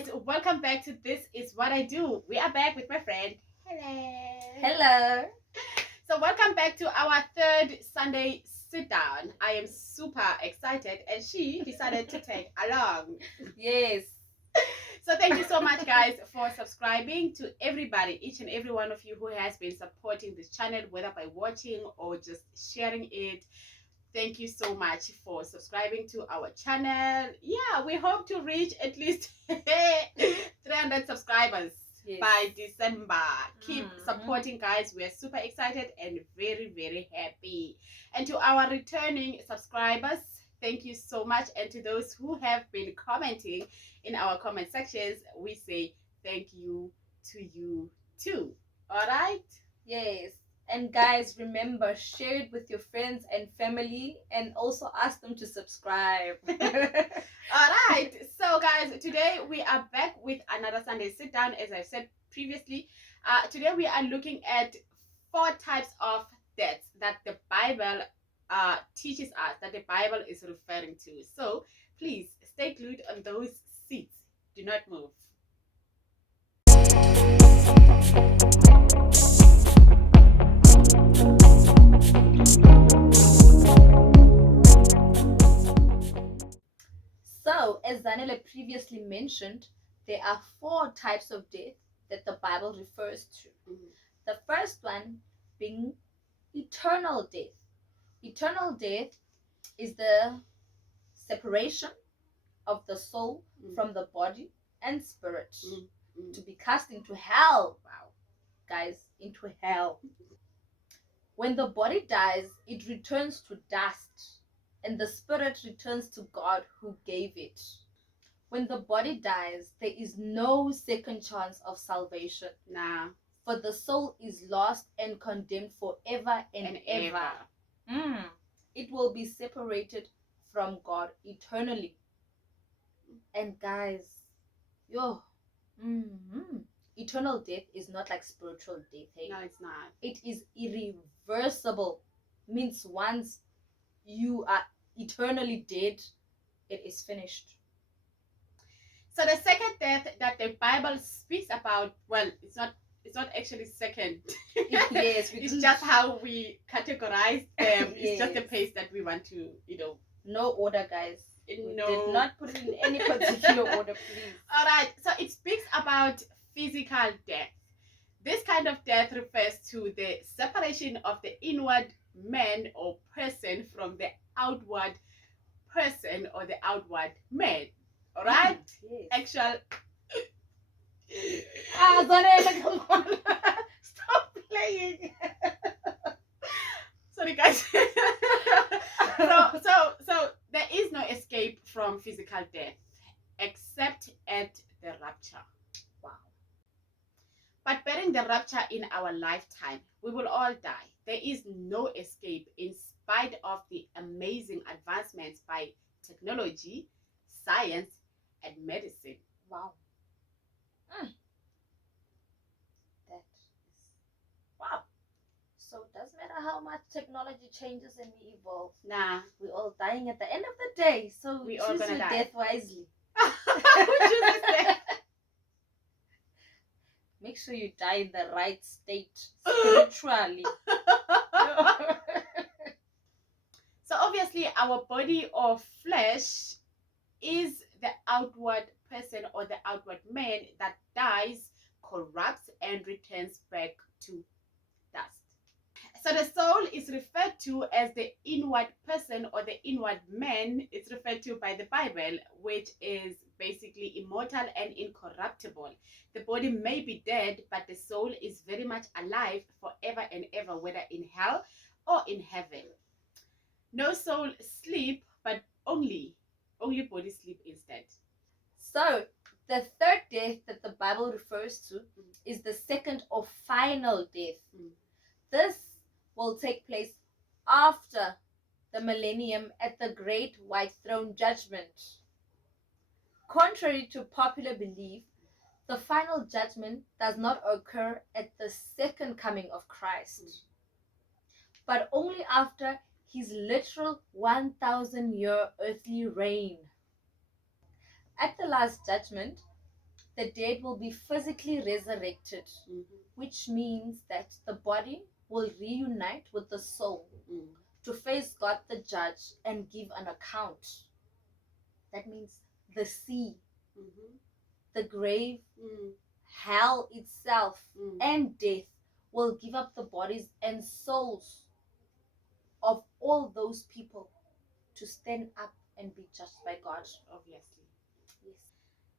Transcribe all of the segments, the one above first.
guys, welcome back to This Is What I Do. We are back with my friend. Hello. Hello. So welcome back to our third Sunday sit down. I am super excited and she decided to take along. Yes. So thank you so much guys for subscribing, to everybody, each and every one of you who has been supporting this channel, whether by watching or just sharing it. Thank you so much for subscribing to our channel. Yeah, we hope to reach at least 300 subscribers by December. Keep supporting, guys. We're super excited and very, very happy. And to our returning subscribers, thank you so much. And to those who have been commenting in our comment sections, we say thank you to you too. All right? Yes. And guys, remember, share it with your friends and family and also ask them to subscribe. All right. So, guys, today we are back with another Sunday sit down. As I said previously, today we are looking at 4 types of deaths that the Bible teaches us, that the Bible is referring to. So, please stay glued on those seats. Do not move. So, as Zanele previously mentioned, there are 4 types of death that the Bible refers to. The first one being eternal death. Eternal death is the separation of the soul from the body and spirit to be cast into hell. Wow, guys, into hell. When the body dies, it returns to dust, and the spirit returns to God who gave it. When the body dies, there is no second chance of salvation. Nah. For the soul is lost and condemned forever and ever. It will be separated from God eternally. And guys, eternal death is not like spiritual death. Hey? No, it's not. It is irreversible. Means once you are eternally dead, it is finished. So the second death that the Bible speaks about, well, it's not actually second. Yes, it's just how we categorize them. It's just the Yes. pace that we want to, No order, guys. We No. did not put it in any particular order, please. All right. So it speaks about physical death. This kind of death refers to the separation of the inward man or person from the outward person or the outward man. All right? Yes. Actual. Zanele, come on. Stop playing. Sorry, guys. so there is no escape from physical death except at the rapture. Wow. But bearing the rapture in our lifetime, we will all die. There is no escape in spite of the amazing advancements by technology, science, and medicine. Wow. That is wow. So it doesn't matter how much technology changes and we evolve. Nah. We're all dying at the end of the day. So We all choose gonna your die. death wisely. Who chooses death? Make sure you die in the right state spiritually. So obviously our body or flesh is the outward person or the outward man that dies, corrupts, and returns back to dust. So the soul is referred to as the inward person or the inward man. It's referred to by the Bible, which is basically immortal and incorruptible. The body may be dead, but the soul is very much alive forever and ever, whether in hell or in heaven. No soul sleep, but only body sleep instead. So the third death that the Bible refers to is the second or final death. This will take place after the millennium at the great white throne judgment. Contrary to popular belief, the final judgment does not occur at the second coming of Christ, but only after his literal 1,000-year earthly reign. At the last judgment, the dead will be physically resurrected, which means that the body will reunite with the soul to face God the judge and give an account. That means the sea, the grave, hell itself, and death will give up the bodies and souls of all those people to stand up and be judged by God. Obviously. Yes.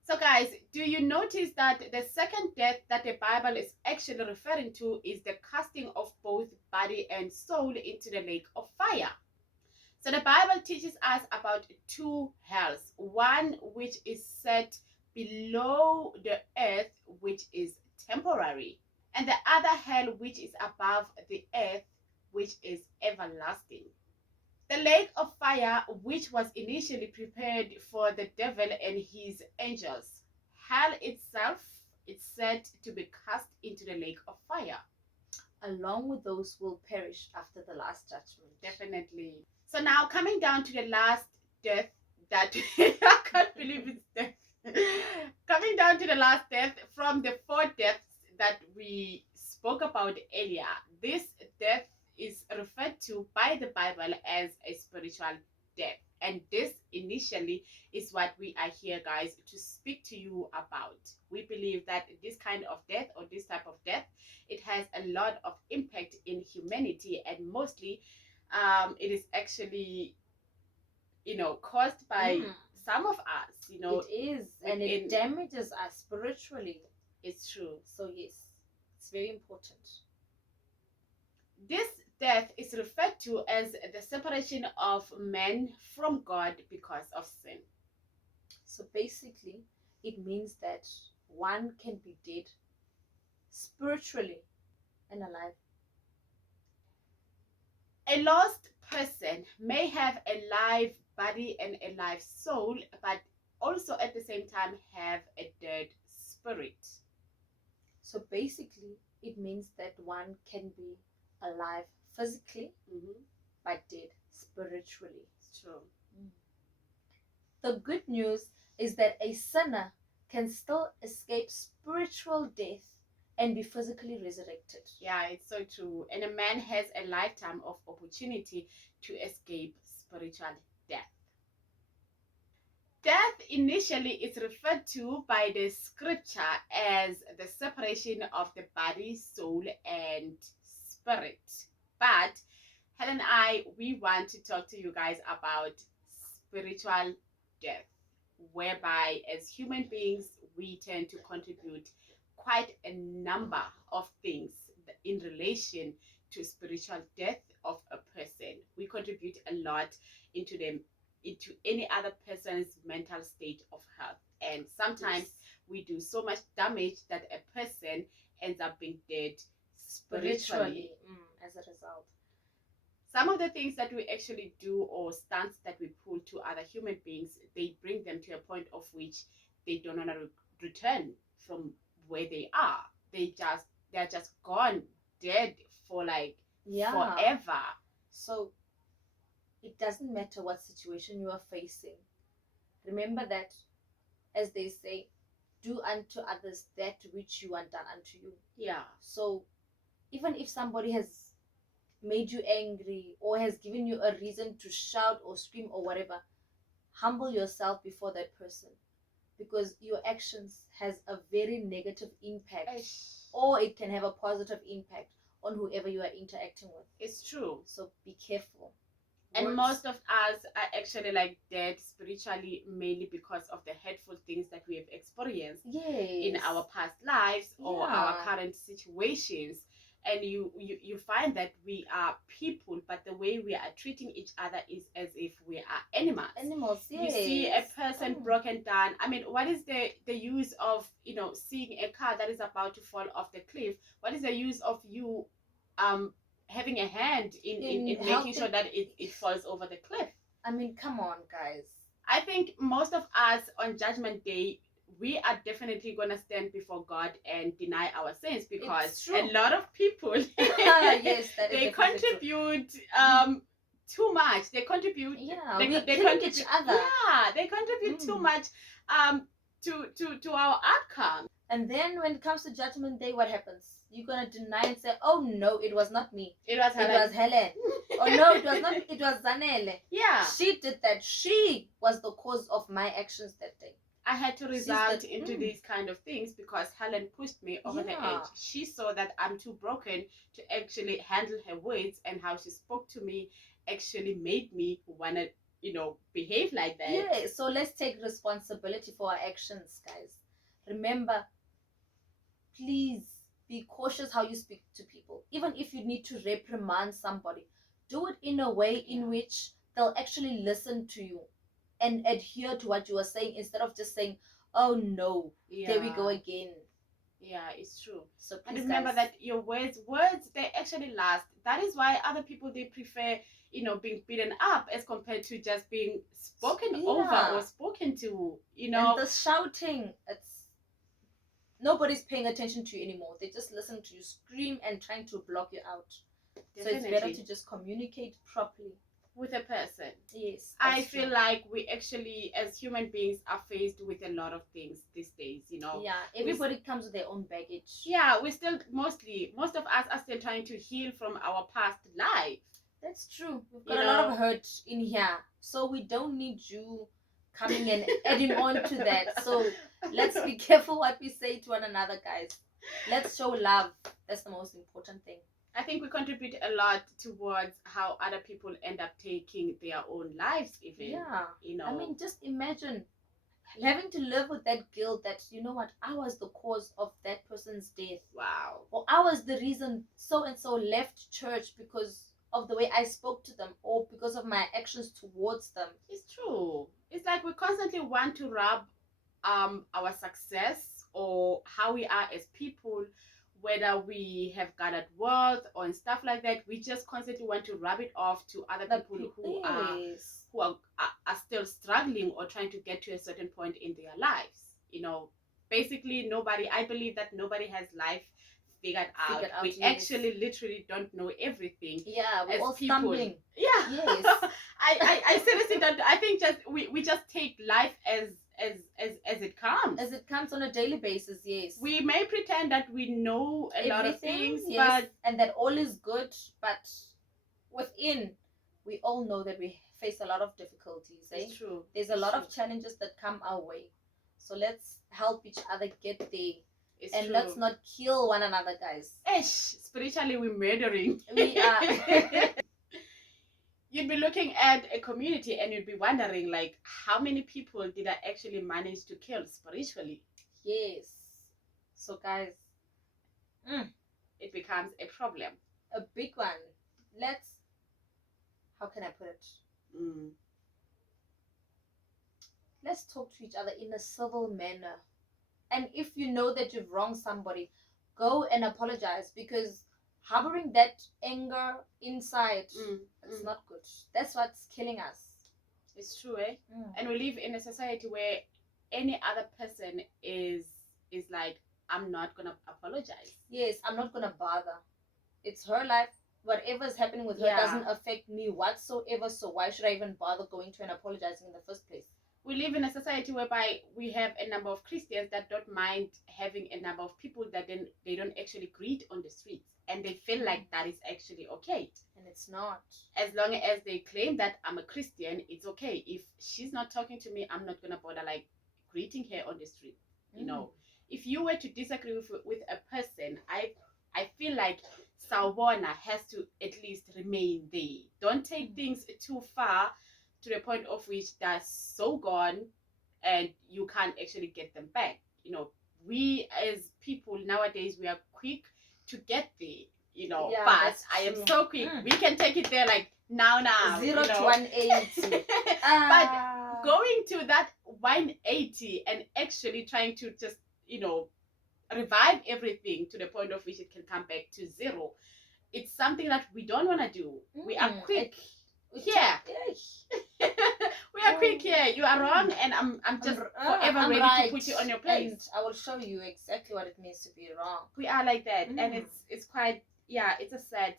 So guys, do you notice that the second death that the Bible is actually referring to is the casting of both body and soul into the lake of fire? So the Bible teaches us about two hells, one which is set below the earth, which is temporary, and the other hell which is above the earth, which is everlasting. The lake of fire, which was initially prepared for the devil and his angels. Hell itself is said to be cast into the lake of fire, along with those who will perish after the last judgment. Definitely. So now coming down to the last death that I can't believe it's death. Coming down to the last death from the four deaths that we spoke about earlier. This death is referred to by the Bible as a spiritual death. And this initially is what we are here, guys, to speak to you about. We believe that this kind of death or this type of death, it has a lot of impact in humanity, and mostly it is actually, caused by some of us, It is, and it damages us spiritually. It's true. So yes, it's very important. This death is referred to as the separation of man from God because of sin. So basically, it means that one can be dead spiritually and alive. A lost person may have a live body and a live soul, but also at the same time have a dead spirit. So basically, it means that one can be alive physically, but dead spiritually. It's true. The good news is that a sinner can still escape spiritual death and be physically resurrected. Yeah, it's so true. And a man has a lifetime of opportunity to escape spiritual death. Death initially is referred to by the scripture as the separation of the body, soul, and spirit. But Helen and I, we want to talk to you guys about spiritual death, whereby as human beings, we tend to contribute quite a number of things in relation to spiritual death of a person. We contribute a lot into any other person's mental state of health, and sometimes we do so much damage that a person ends up being dead spiritually as a result. Some of the things that we actually do or stunts that we pull to other human beings, they bring them to a point of which they don't want to return from where they are. They're just gone, dead for forever. So it doesn't matter what situation you are facing. Remember that, as they say, do unto others that which you want done unto you. Yeah. So even if somebody has made you angry or has given you a reason to shout or scream or whatever, humble yourself before that person, because your actions has a very negative impact, or it can have a positive impact on whoever you are interacting with. It's true. So be careful. And most of us are actually dead spiritually, mainly because of the hurtful things that we have experienced in our past lives or our current situations. And you find that we are people, but the way we are treating each other is as if we are animals. Yes. You see a person broken down. I mean, what is the use of seeing a car that is about to fall off the cliff? What is the use of you having a hand in making sure that it falls over the cliff? I mean, come on, guys. I think most of us on Judgment Day, we are definitely going to stand before God and deny our sins, because a lot of people, yes, they contribute too much. They contribute. They contribute each other. Yeah, they contribute too much to our outcome. And then when it comes to Judgment Day, what happens? You're gonna deny and say, "Oh no, it was not me. It was It was Helen. Oh no, it was not. It was Zanele. Yeah, She did that. She was the cause of my actions that day." I had to result into these kind of things because Helen pushed me over the edge. She saw that I'm too broken to actually handle her words, and how she spoke to me actually made me wanna, behave like that. Yeah, so let's take responsibility for our actions, guys. Remember, please be cautious how you speak to people. Even if you need to reprimand somebody, do it in a way in which they'll actually listen to you and adhere to what you are saying, instead of just saying, "Oh no, there we go again." Yeah, it's true. So and remember that your words, they actually last. That is why other people, they prefer, being beaten up as compared to just being spoken over or spoken to. And the shouting, nobody's paying attention to you anymore. They just listen to you scream and trying to block you out. Definitely. So it's better to just communicate properly with a person. Yes, I feel like we actually, as human beings, are faced with a lot of things these days. Yeah, everybody comes with their own baggage. Yeah, most of us are still trying to heal from our past life. That's true. We've got a lot of hurt in here, so we don't need you coming and adding on to that. So let's be careful what we say to one another, guys. Let's show love. That's the most important thing. I think we contribute a lot towards how other people end up taking their own lives, even. Yeah. I mean, just imagine having to live with that guilt that, you know what, I was the cause of that person's death. Wow. Or I was the reason so and so left church because of the way I spoke to them, or because of my actions towards them. It's true. It's like we constantly want to rub our success or how we are as people, whether we have gathered wealth or and stuff like that. We just constantly want to rub it off to other people who are still struggling or trying to get to a certain point in their lives. Basically I believe that nobody has life figured out. We actually literally don't know everything. Yeah, we're all stumbling. Yeah. Yes. I seriously don't. I think just we just take life as it comes. As it comes on a daily basis, yes. We may pretend that we know a lot of things, yes, and that all is good, but within, we all know that we face a lot of difficulties. It's true. There's a lot of challenges that come our way. So let's help each other get there. And true. Let's not kill one another, guys. Spiritually, we're murdering. We are. You'd be looking at a community and you'd be wondering, like, how many people did I actually manage to kill spiritually? Yes. So, guys, it becomes a problem. A big one. How can I put it? Let's talk to each other in a civil manner. And if you know that you've wronged somebody, go and apologize, because harboring that anger inside, it's not good. That's what's killing us. It's true, eh? And we live in a society where any other person is like, I'm not gonna apologize. Yes, I'm not gonna bother. It's her life. Whatever's happening with her doesn't affect me whatsoever, so why should I even bother going to and apologizing in the first place? We live in a society whereby we have a number of Christians that don't mind having a number of people that they don't actually greet on the streets, and they feel like that is actually okay. And it's not. As long as they claim that I'm a Christian, it's okay. If she's not talking to me, I'm not gonna bother like greeting her on the street. If you were to disagree with a person, I feel like Sawubona has to at least remain there. Don't take things too far to the point of which they're so gone and you can't actually get them back. We as people nowadays, we are quick to get there, but I am so quick. We can take it there like now. 0 to 180. But going to that 180 and actually trying to just, revive everything to the point of which it can come back to 0, it's something that we don't want to do. We are quick. We are quick here. You are wrong, and I'm just forever ready to put you on your place. And I will show you exactly what it means to be wrong. We are like that, and it's quite it's a sad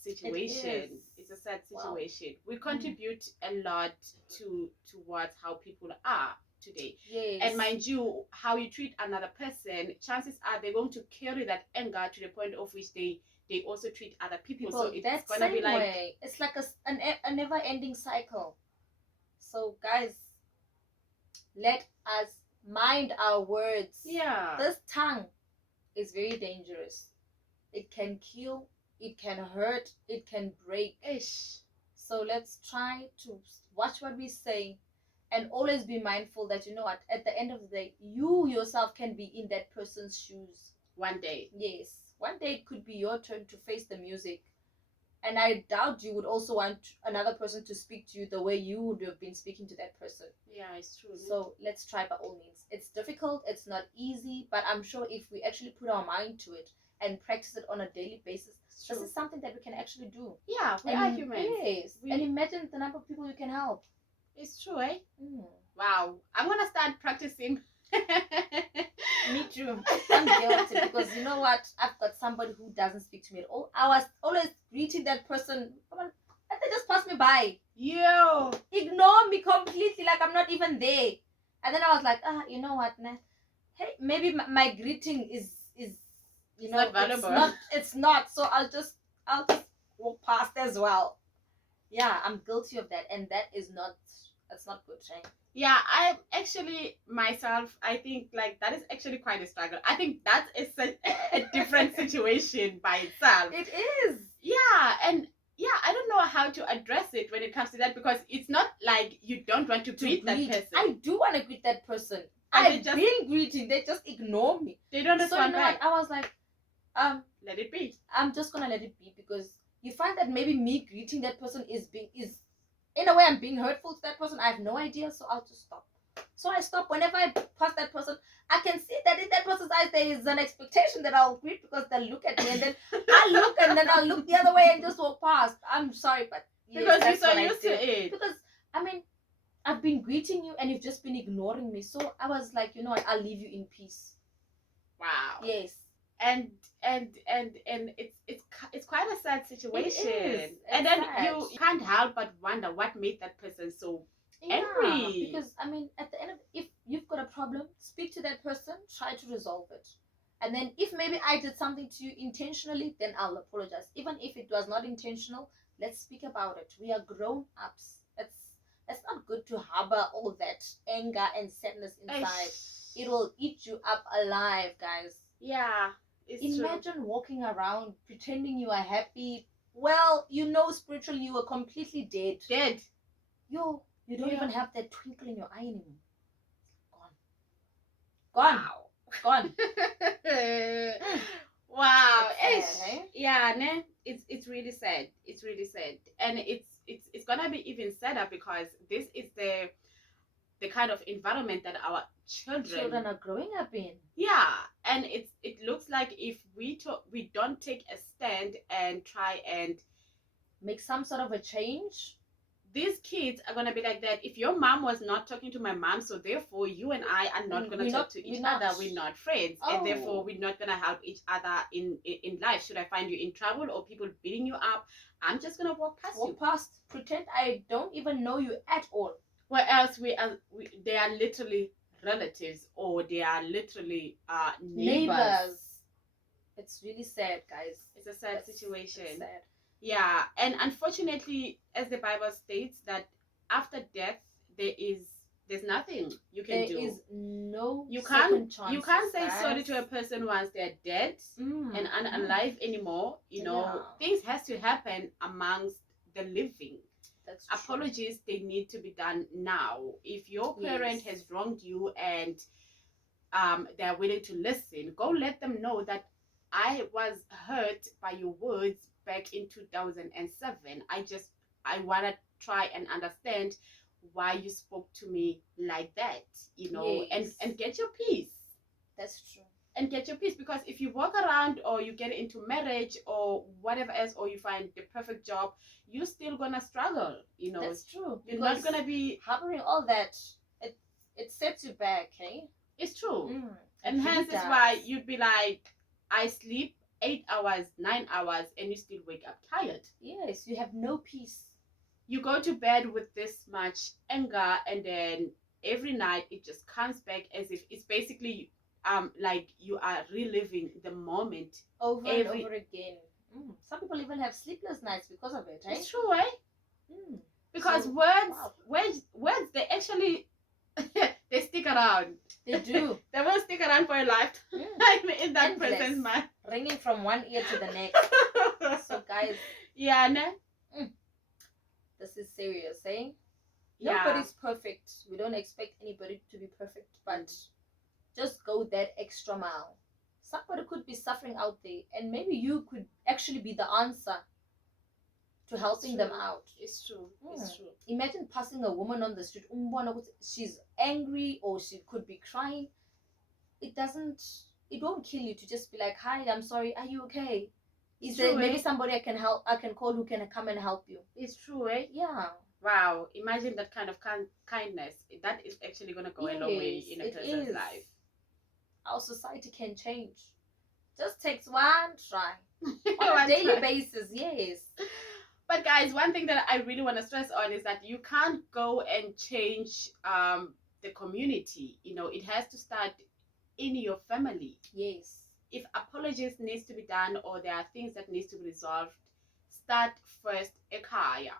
situation. It's a sad situation. We contribute a lot towards how people are today. Yes. And mind you, how you treat another person, chances are they're going to carry that anger to the point of which they also treat other people. So it's that gonna be same like, way. It's like a never-ending cycle. So guys, let us mind our words. yeah, This tongue is very dangerous. It can kill, it can hurt, it can break. ish. So let's try to watch what we say and always be mindful that, you know what, at the end of the day, you yourself can be in that person's shoes. One day. Yes. One day it could be your turn to face the music. And I doubt you would also want another person to speak to you the way you would have been speaking to that person. Yeah, it's true. So let's try by all means. It's difficult, it's not easy, but I'm sure if we actually put our mind to it and practice it on a daily basis, this is something that we can actually do. Yeah, we are humans. Yes. And imagine the number of people you can help. It's true, eh? Mm. Wow. I'm gonna start practicing. Me too. I'm guilty because you know what? I've got somebody who doesn't speak to me at all. I was always greeting that person. Come on, and they just pass me by. Yo. Ignore me completely, like I'm not even there. And then I was like, you know what, nah? Hey, maybe my greeting is you know, not valuable. It's not. So I'll just walk past as well. Yeah, I'm guilty of that, and that's not good, right? Yeah, I actually myself, I think like that is actually quite a struggle. I think that is a different situation by itself. It is. Yeah, and yeah, I don't know how to address it when it comes to that, because it's not like you don't want to greet that person. I do want to greet that person. I've been greeting, they just ignore me. They don't respond. So you know what? I was like, let it be. I'm just gonna let it be, because you find that maybe me greeting that person is in a way I'm being hurtful to that person. I have no idea, so I'll just stop. So I stop. Whenever I pass that person, I can see that in that person's eyes there is an expectation that I'll greet, because they'll look at me and then I'll look and then I'll look the other way and just walk past. I'm sorry, but yes, because you're so used to it. Because I mean, I've been greeting you and you've just been ignoring me. So I was like, you know what, I'll leave you in peace. Wow. Yes. And it's quite a sad situation. It's and then sad. you can't help but wonder what made that person so angry. Because I mean, at the end of, if you've got a problem, speak to that person, try to resolve it. And then if maybe I did something to you intentionally, then I'll apologize. Even if it was not intentional, let's speak about it. We are grown ups. It's not good to harbor all that anger and sadness inside. It will eat you up alive, guys. Yeah. Imagine walking around pretending you are happy. Well, you know, spiritually you are completely dead. You don't even have that twinkle in your eye anymore. Gone. Wow. Wow. Sad, Yeah, ne? It's really sad. It's really sad. And it's gonna be even sadder, because this is the kind of environment that our children are growing up in. Yeah, and it looks like if we don't take a stand and try and make some sort of a change, these kids are gonna be like that. If your mom was not talking to my mom, so therefore you and I are not gonna talk to each other. We're not friends, and therefore we're not gonna help each other in life. Should I find you in trouble or people beating you up, I'm just gonna walk past, pretend I don't even know you at all. Where else they are literally relatives, or they are literally neighbors. It's really sad, guys. It's a sad situation. It's sad. Yeah, and unfortunately, as the Bible states, that after death there's nothing you can do. There is no you can't say sorry to a person once they're dead and unalive anymore. You know, things has to happen amongst the living. That's apologies true. They need to be done now. If your parent has wronged you and they're willing to listen, go let them know that I was hurt by your words back in 2007. I want to try and understand why you spoke to me like that, you know, and get your peace. That's true. And get your peace, because if you walk around or you get into marriage or whatever else, or you find the perfect job, you're still gonna struggle, you know. That's true. You're not gonna be harboring all that. It sets you back, okay? It's true. And hence is why you'd be like, I sleep 8 hours, 9 hours, and you still wake up tired. Yes, you have no peace. You go to bed with this much anger, and then every night it just comes back as if it's basically like you are reliving the moment over and over again. Some people even have sleepless nights because of it, right? It's true, eh? Because So, words they actually they stick around. They do. They will stick around for a lifetime in that Endless. person's mind. Ringing from one ear to the next. So guys, yeah, ne? this is serious, eh? Yeah. Nobody's perfect. We don't expect anybody to be perfect, but just go that extra mile. Somebody could be suffering out there, and maybe you could actually be the answer to helping them out. It's true. It's true. Imagine passing a woman on the street, she's angry or she could be crying. It won't kill you to just be like, hi, I'm sorry, are you okay? Is there maybe somebody I can call who can come and help you? It's true, eh? Yeah. Wow, imagine that kind of kindness. That is actually going to go a long way in a person's life. Our society can change. Just takes one try. On a daily basis, yes. But guys, one thing that I really want to stress on is that you can't go and change the community. You know, it has to start in your family. Yes. If apologies needs to be done or there are things that needs to be resolved, start first ekaya.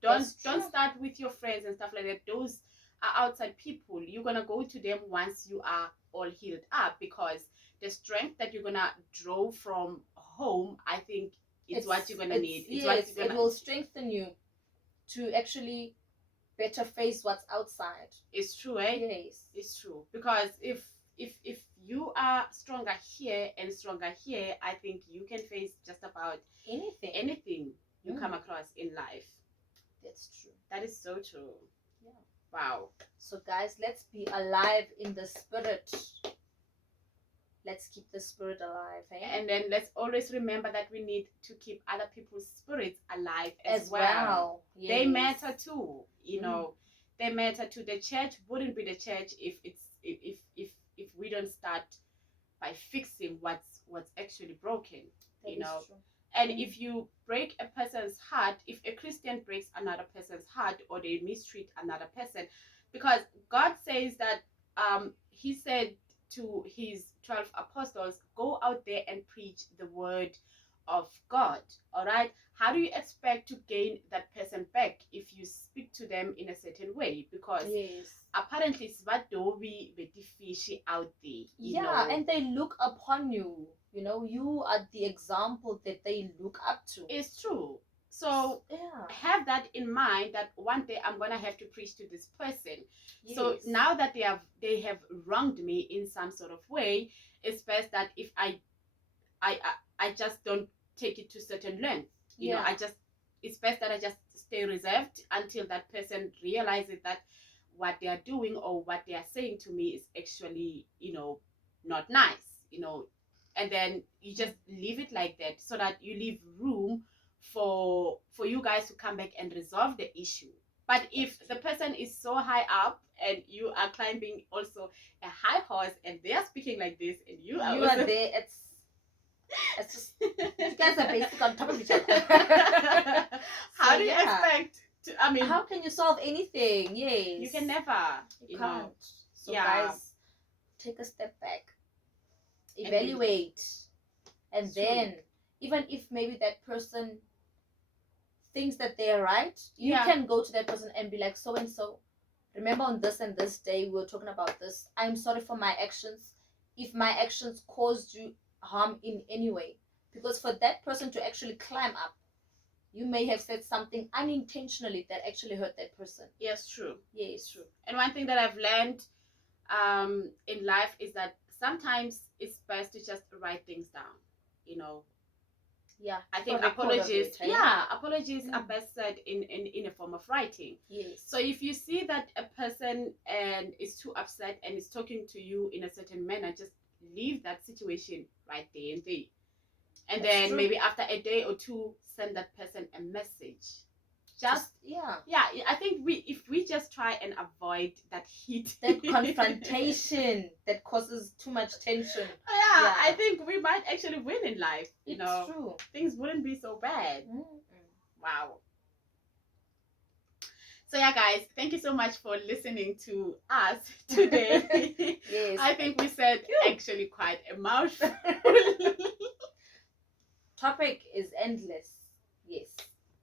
Don't start with your friends and stuff like that. Those are outside people. You're gonna go to them once you are all healed up, because the strength that you're gonna draw from home, I think, it's what you're gonna need. It will strengthen you to actually better face what's outside. It's true, eh? Yes. It's true. Because if you are stronger here and stronger here, I think you can face just about anything you come across in life. That's true. That is so true. Yeah. Wow. So guys, let's be alive in the spirit. Let's keep the spirit alive, eh? And then let's always remember that we need to keep other people's spirits alive as well. Yes. They matter too. You know, they matter too. The church wouldn't be the church if we don't start by fixing what's actually broken. That you know. True. And if you break a person's heart, if a Christian breaks another person's heart, or they mistreat another person, because God says that he said to his 12 apostles, go out there and preach the word of God. All right. How do you expect to gain that person back if you speak to them in a certain way? Because apparently it's what do we fishy out there. You know? And they look upon you. You know, you are the example that they look up to. It's true. So have that in mind, that one day I'm gonna have to preach to this person. Yes. So now that they have wronged me in some sort of way, it's best that if I just don't take it to certain length. You know, it's best that I just stay reserved until that person realizes that what they are doing or what they are saying to me is actually, you know, not nice, you know. And then you just leave it like that, so that you leave room for you guys to come back and resolve the issue. But if the person is so high up and you are climbing also a high horse and they are speaking like this and you are there, it's just, you guys are basically on top of each other. How do you expect to, I mean, how can you solve anything? Yes, you can never. You can't. Know. So guys, take a step back, evaluate, and then even if maybe that person thinks that they're right, you can go to that person and be like, so and so, remember on this and this day we were talking about this. I'm sorry for my actions if my actions caused you harm in any way. Because for that person to actually climb up, you may have said something unintentionally that actually hurt that person. Yes, true. Yes, true. And one thing that I've learned in life is that sometimes it's best to just write things down, you know. I think apologies apologies are best said in a form of writing. Yes. So if you see that a person is too upset and is talking to you in a certain manner, just leave that situation right there and there. And That's then true. maybe after a day or two, send that person a message. I think if we just try and avoid that heat, that confrontation that causes too much tension, I think we might actually win in life. You know, true. Things wouldn't be so bad. Wow. So yeah, guys, thank you so much for listening to us today. Yes. I think we said actually quite a mouthful. Topic is endless. Yes.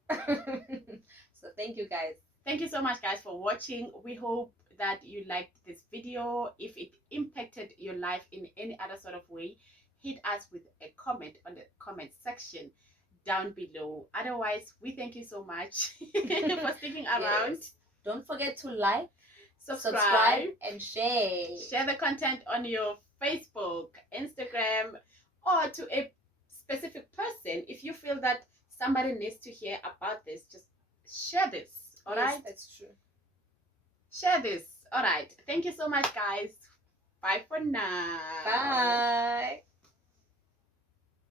So thank you, guys. Thank you so much, guys, for watching. We hope that you liked this video. If it impacted your life in any other sort of way, hit us with a comment on the comment section down below. Otherwise, we thank you so much for sticking around. Yes. Don't forget to like, Subscribe, and share. share the content on your Facebook, Instagram, or to a specific person. If you feel that somebody needs to hear about this, just share this. All right? Yes, that's true. Share this. All right. Thank you so much, guys. Bye for now. Bye.